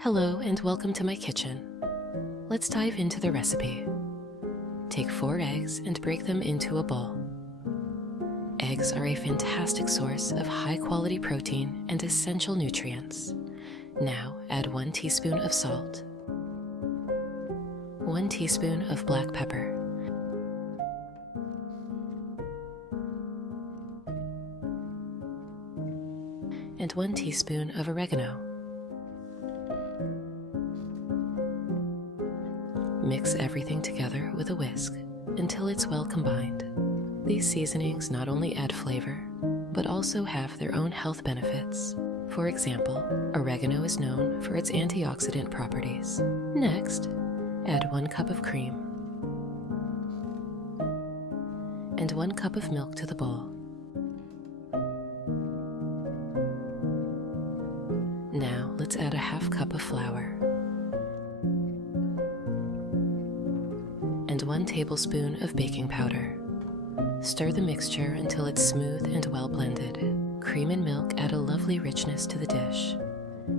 Hello and welcome to my kitchen. Let's dive into the recipe. Take 4 eggs and break them into a bowl. Eggs are a fantastic source of high-quality protein and essential nutrients. Now add 1 teaspoon of salt, 1 teaspoon of black pepper, and 1 teaspoon of oregano. Mix everything together with a whisk until it's well combined. These seasonings not only add flavor, but also have their own health benefits. For example, oregano is known for its antioxidant properties. Next, add 1 cup of cream and 1 cup of milk to the bowl. Now let's add a half cup of flour and 1 tablespoon of baking powder. Stir the mixture until it's smooth and well blended. Cream and milk add a lovely richness to the dish,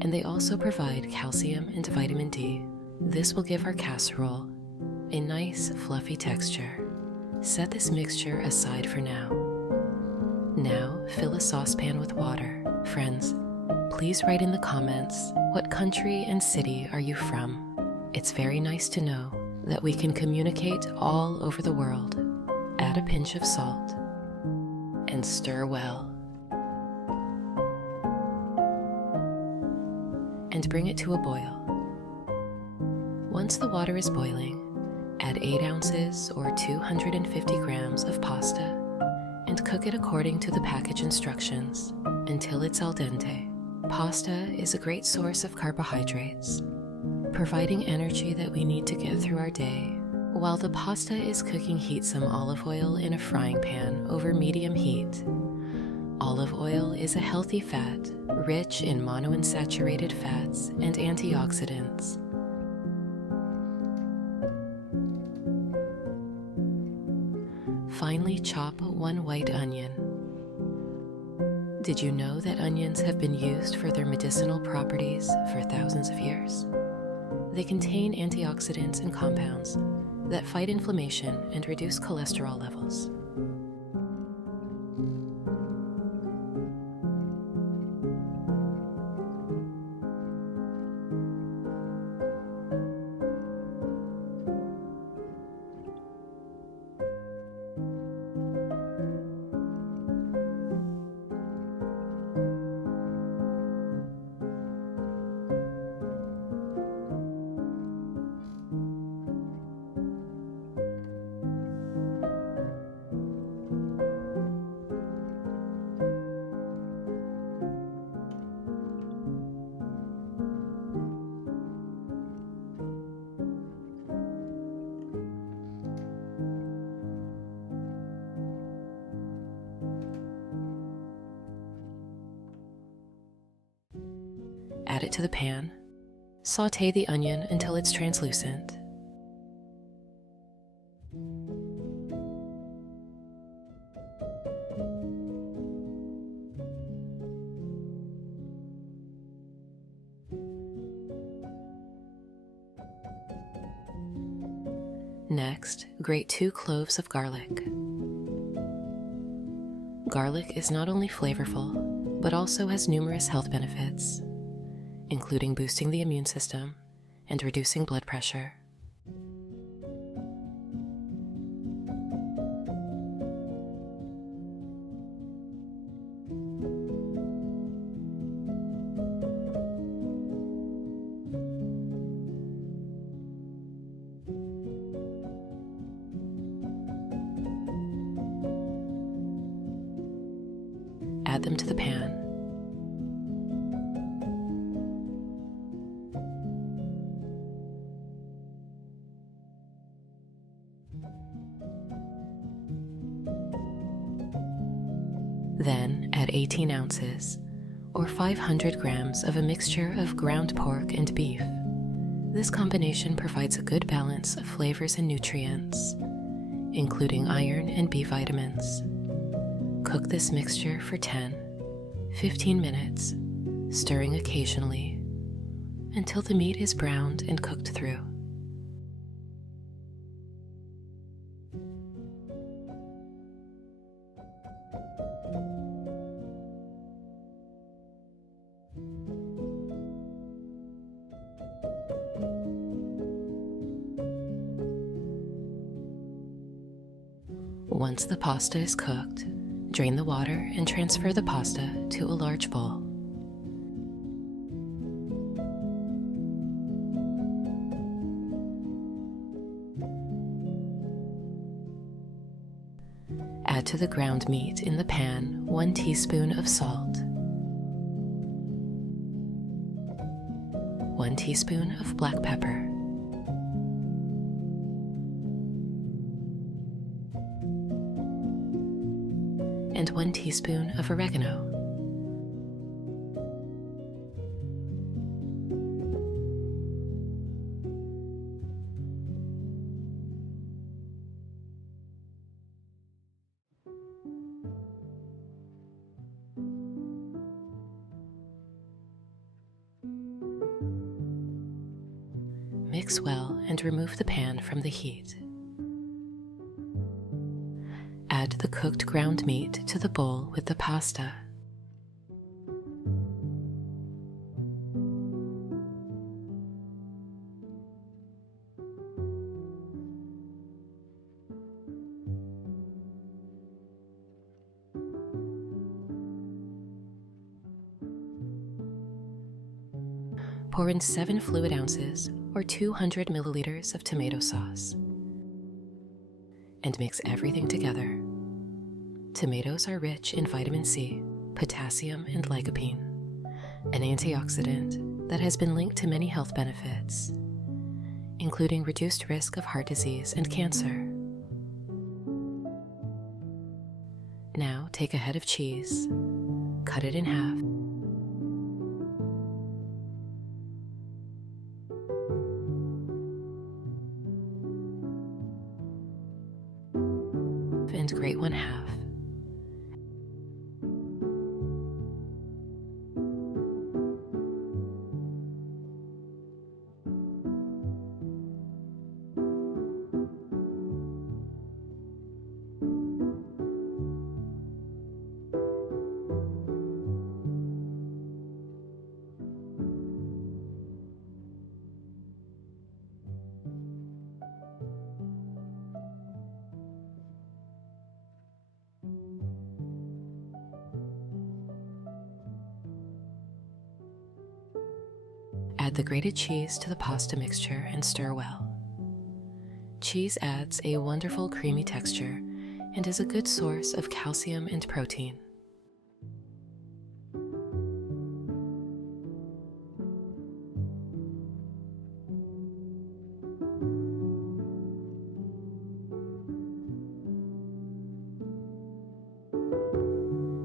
and they also provide calcium and vitamin D. This will give our casserole a nice, fluffy texture. Set this mixture aside for now. Now fill a saucepan with water. Friends, please write in the comments, what country and city are you from? It's very nice to know that we can communicate all over the world. Add a pinch of salt and stir well. And bring it to a boil. Once the water is boiling, add 8 ounces or 250 grams of pasta and cook it according to the package instructions until it's al dente. Pasta is a great source of carbohydrates, providing energy that we need to get through our day. While the pasta is cooking, heat some olive oil in a frying pan over medium heat. Olive oil is a healthy fat, rich in monounsaturated fats and antioxidants. Finely chop 1 white onion. Did you know that onions have been used for their medicinal properties for thousands of years? They contain antioxidants and compounds that fight inflammation and reduce cholesterol levels. Add it to the pan. Sauté the onion until it's translucent. Next, grate 2 cloves of garlic. Garlic is not only flavorful, but also has numerous health benefits, including boosting the immune system and reducing blood pressure. Add them to the pan. Then add 18 ounces, or 500 grams of a mixture of ground pork and beef. This combination provides a good balance of flavors and nutrients, including iron and B vitamins. Cook this mixture for 10-15 minutes, stirring occasionally, until the meat is browned and cooked through. Once the pasta is cooked, drain the water and transfer the pasta to a large bowl. Add to the ground meat in the pan 1 teaspoon of salt, 1 teaspoon of black pepper, and 1 teaspoon of oregano. Mix well and remove the pan from the heat. Add the cooked ground meat to the bowl with the pasta. Pour in 7 fluid ounces or 200 milliliters of tomato sauce and mix everything together. Tomatoes are rich in vitamin C, potassium, and lycopene, an antioxidant that has been linked to many health benefits, including reduced risk of heart disease and cancer. Now take a head of cheese, cut it in half, and grate 1/2. Add the grated cheese to the pasta mixture and stir well. Cheese adds a wonderful creamy texture and is a good source of calcium and protein.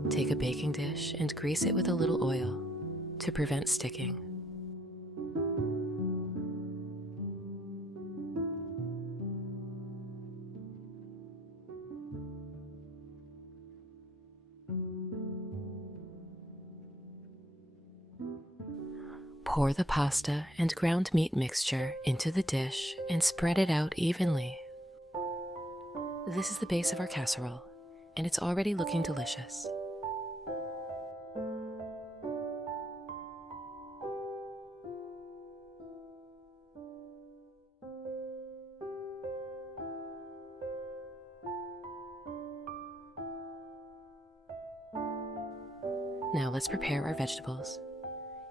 Take a baking dish and grease it with a little oil to prevent sticking. Pour the pasta and ground meat mixture into the dish and spread it out evenly. This is the base of our casserole, and it's already looking delicious. Now let's prepare our vegetables.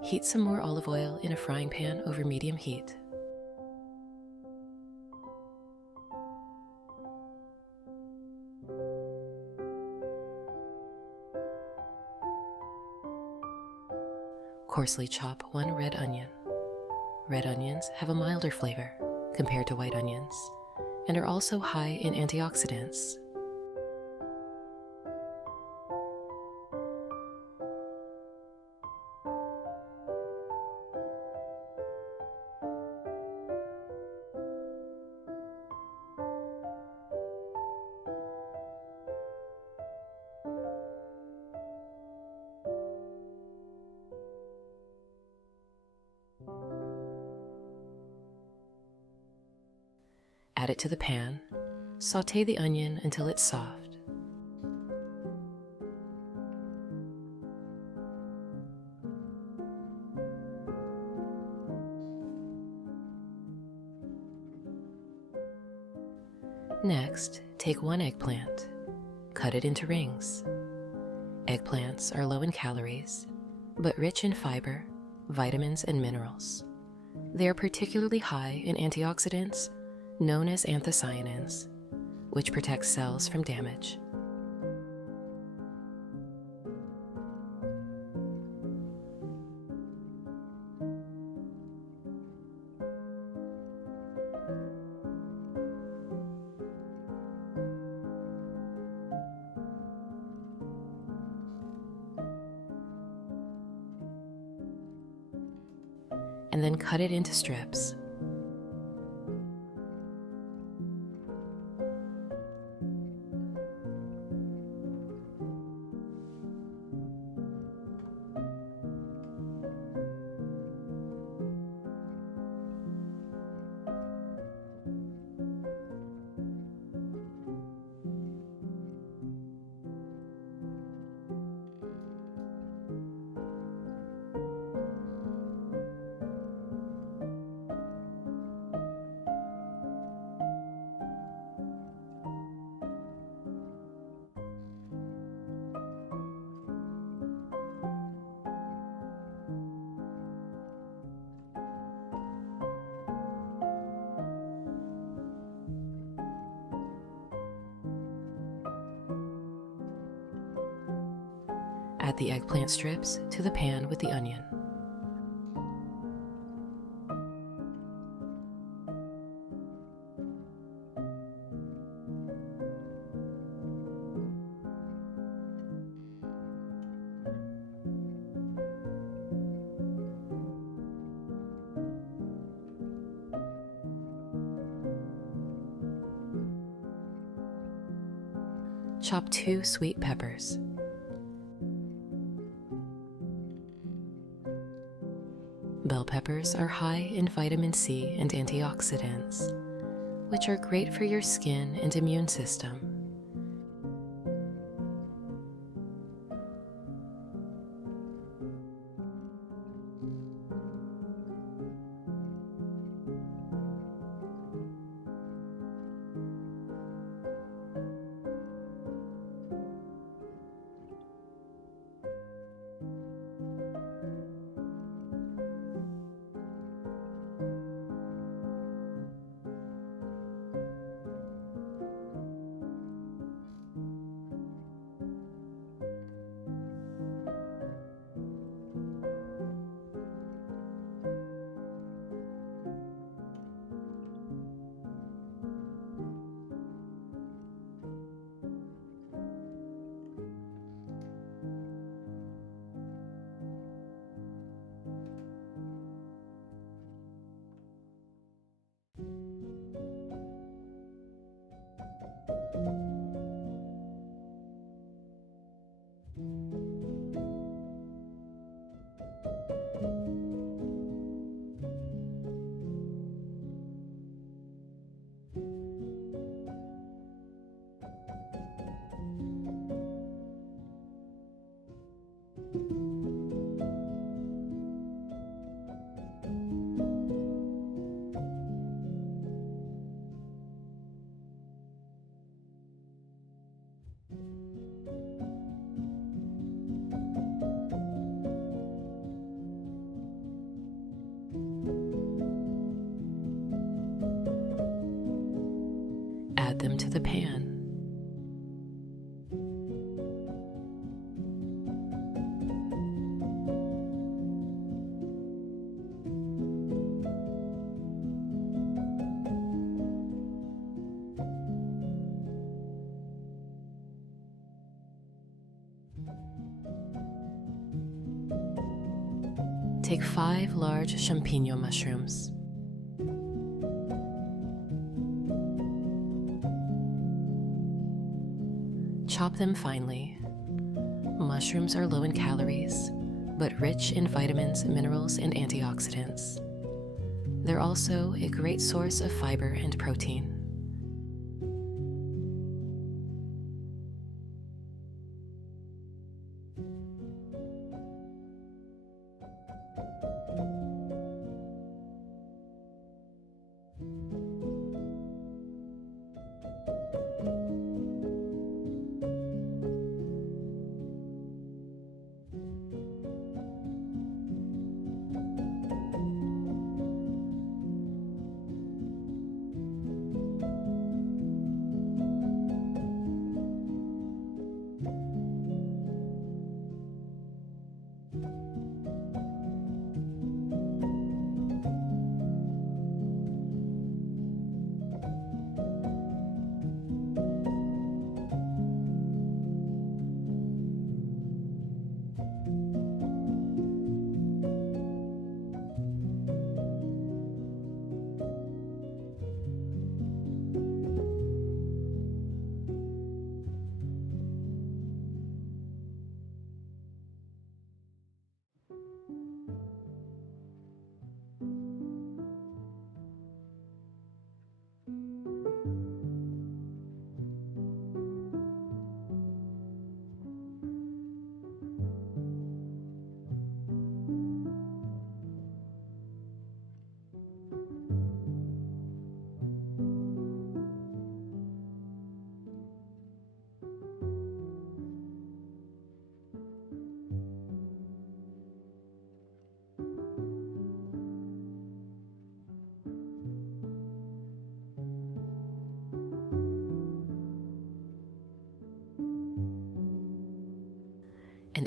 Heat some more olive oil in a frying pan over medium heat. Coarsely chop 1 red onion. Red onions have a milder flavor compared to white onions and are also high in antioxidants. Add it to the pan. Sauté the onion until it's soft. Next, take one eggplant. Cut it into rings. Eggplants are low in calories, but rich in fiber, vitamins, and minerals. They are particularly high in antioxidants, known as anthocyanins, which protects cells from damage. And then cut it into strips. Add the eggplant strips to the pan with the onion. Chop 2 sweet peppers. Bell peppers are high in vitamin C and antioxidants, which are great for your skin and immune system. Add them to the pan. Take 5 large champignon mushrooms. Chop them finely. Mushrooms are low in calories, but rich in vitamins, minerals, and antioxidants. They're also a great source of fiber and protein.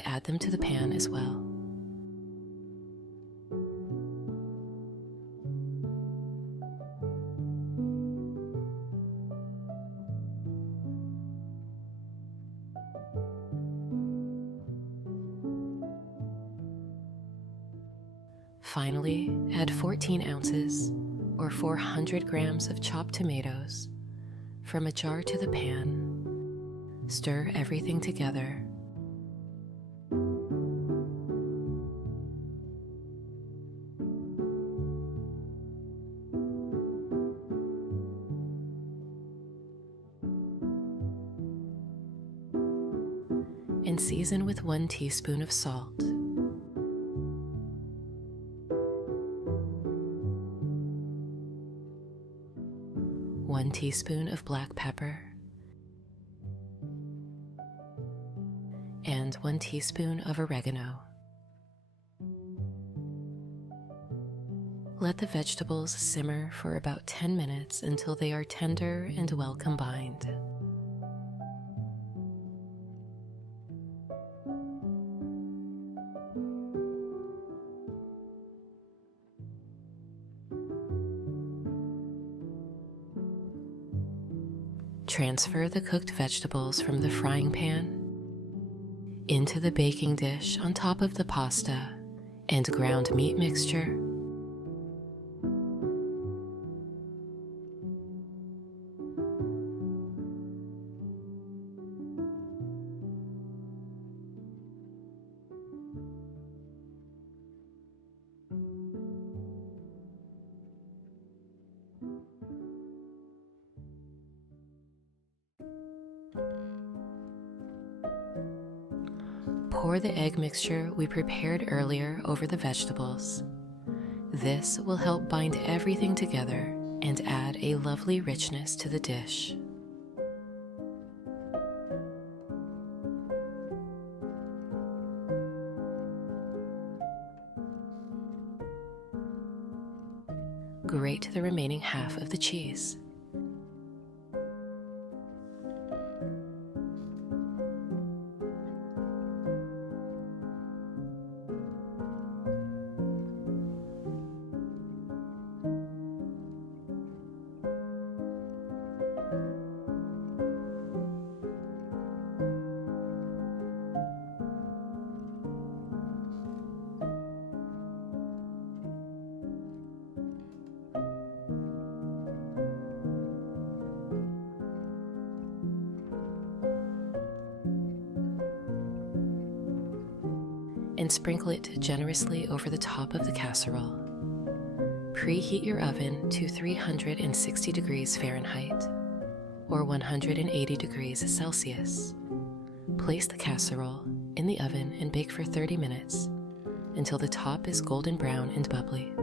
add them to the pan as well. Finally, add 14 ounces or 400 grams of chopped tomatoes from a jar to the pan. Stir everything together. And season with 1 teaspoon of salt. 1 teaspoon of black pepper, and 1 teaspoon of oregano. Let the vegetables simmer for about 10 minutes until they are tender and well combined. Transfer the cooked vegetables from the frying pan into the baking dish on top of the pasta and ground meat mixture. Pour the egg mixture we prepared earlier over the vegetables. This will help bind everything together and add a lovely richness to the dish. Grate the remaining half of the cheese. And sprinkle it generously over the top of the casserole. Preheat your oven to 360 degrees Fahrenheit or 180 degrees Celsius. Place the casserole in the oven and bake for 30 minutes until the top is golden brown and bubbly.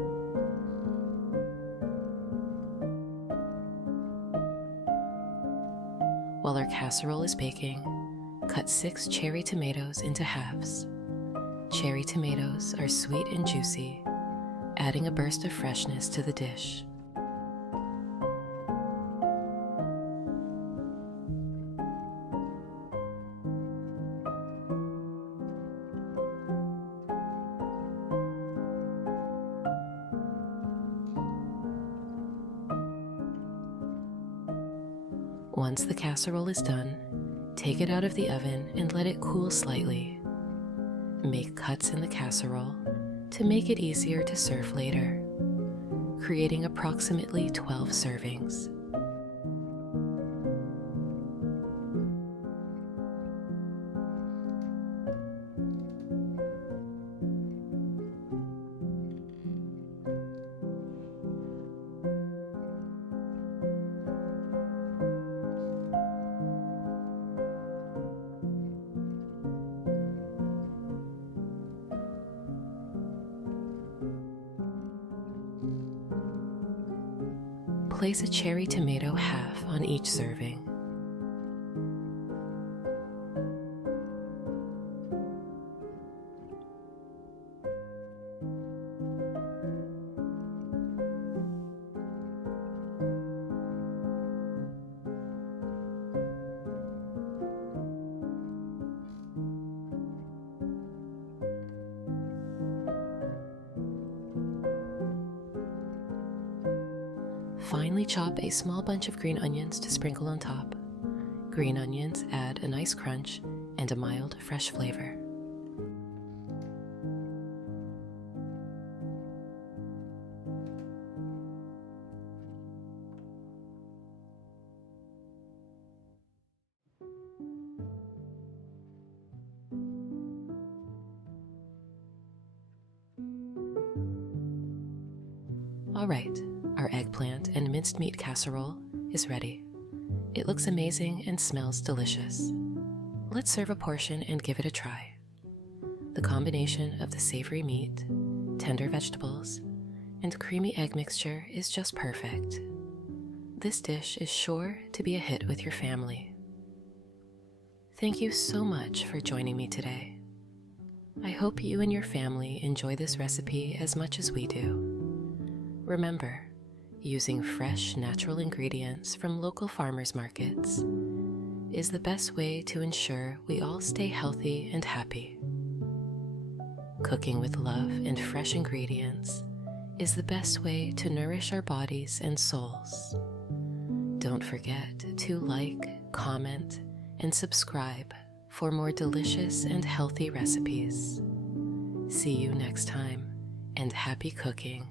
While our casserole is baking, cut 6 cherry tomatoes into halves. Cherry tomatoes are sweet and juicy, adding a burst of freshness to the dish. Once the casserole is done, take it out of the oven and let it cool slightly. Make cuts in the casserole to make it easier to serve later, creating approximately 12 servings. Place a cherry tomato half on each serving. Finely chop a small bunch of green onions to sprinkle on top. Green onions add a nice crunch and a mild, fresh flavor. All right, our eggplant and minced meat casserole is ready. It looks amazing and smells delicious. Let's serve a portion and give it a try. The combination of the savory meat, tender vegetables, and creamy egg mixture is just perfect. This dish is sure to be a hit with your family. Thank you so much for joining me today. I hope you and your family enjoy this recipe as much as we do. Remember, using fresh, natural ingredients from local farmers markets is the best way to ensure we all stay healthy and happy. Cooking with love and fresh ingredients is the best way to nourish our bodies and souls. Don't forget to like, comment, and subscribe for more delicious and healthy recipes. See you next time, and happy cooking.